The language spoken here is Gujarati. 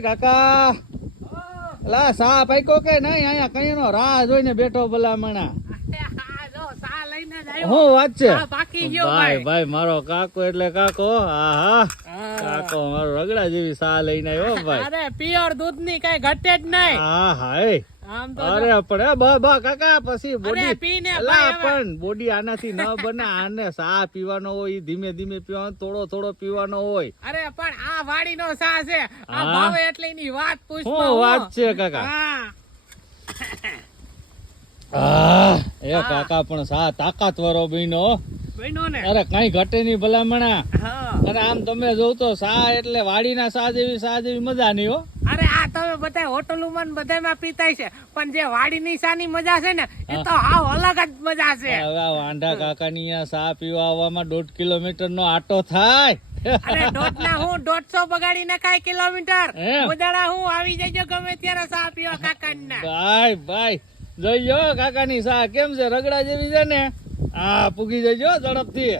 કાકા. લા સા પૈકો કે નહીં? અહીંયા કઈ નો રાહ જોઈને બેઠો ભલામણા. હું વાત છે? ભાઈ ભાઈ. ભાઈ મારો કાકો એટલે કાકો? હા હા. કાકો મારો રગડા જેવી સા લઈને આવ્યો ભાઈ. અરે પ્યોર દૂધની કઈ ઘટે જ નહીં. હા તો અરે બા બા કાકા પછી બોડી પીને. પણ બોડી આનાથી ન બને આને સા પીવાનો હોય ધીમે ધીમે પીવાનો થોડો થોડો પીવાનો હોય અરે પણ આ વાડી નો સા છે આ. ભાવે એટલે એની વાત પૂછતો હું વાત છે કાકા હા એ કાકા પણ સા તાકાત વાળો બન્યો હો. બન્યો ને અરે કઈ ઘટે નહીં ભલામણા. અને આમ તમે જોવ તો સા એટલે વાડીના સા જેવી સા જેવી મજા નહીં હો. અરે આ તમે બધા હોટલોમાં બધા બધામાં પીતાય છે. પણ જે વાડીની સાની મજા છે ને એ તો હાવ અલગ જ મજા છે. હવે વાંઢા કાકાની આ સા પીવા આવવામાં દોઢ કિલોમીટર નો આટો થાય. અરે દોઢ ના હું દોઢસો બગાડી નખાય કિલોમીટર? મજાડા ઉદાડા હું આવી જજો ગમે ત્યારે સા પીવા કાકા ના ભાઈ ભાઈ જોઈજો કાકાની સા કેમ છે? રગડા જેવી છે ને? હા પૂગી જજો ઝડપથી.